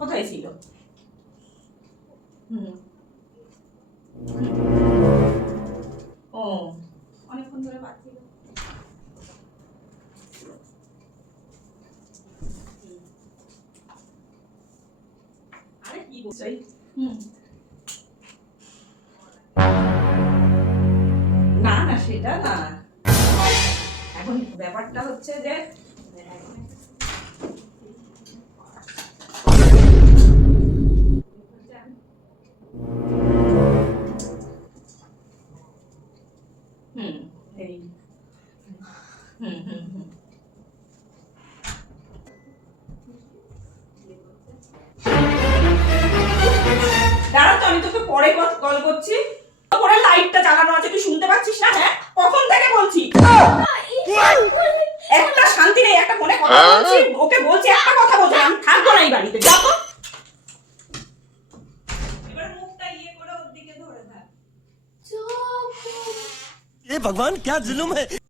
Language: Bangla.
কোথায় ছিল? ও অনেকক্ষণ ধরে পাচ্ছিল। আরে কি বলছাই? না না সেটা না, এখন ব্যাপারটা হচ্ছে যে দাঁড়া তো, আমি তোকে পরে কল করছি। পরে লাইটটা চালানো আছে, তুই শুনতে পাচ্ছিস না? হ্যাঁ কখন থেকে বলছি একটা শান্তি নেই, একটা ফোনে কথা বলছি, ওকে বলছি একটা কথা বলছি, আমি থাকবো না এই বাড়িতে, যা তো। এবার মুখটা ইয়ে করে ওর দিকে ধরে থাক। ये भगवान क्या जुल्म है।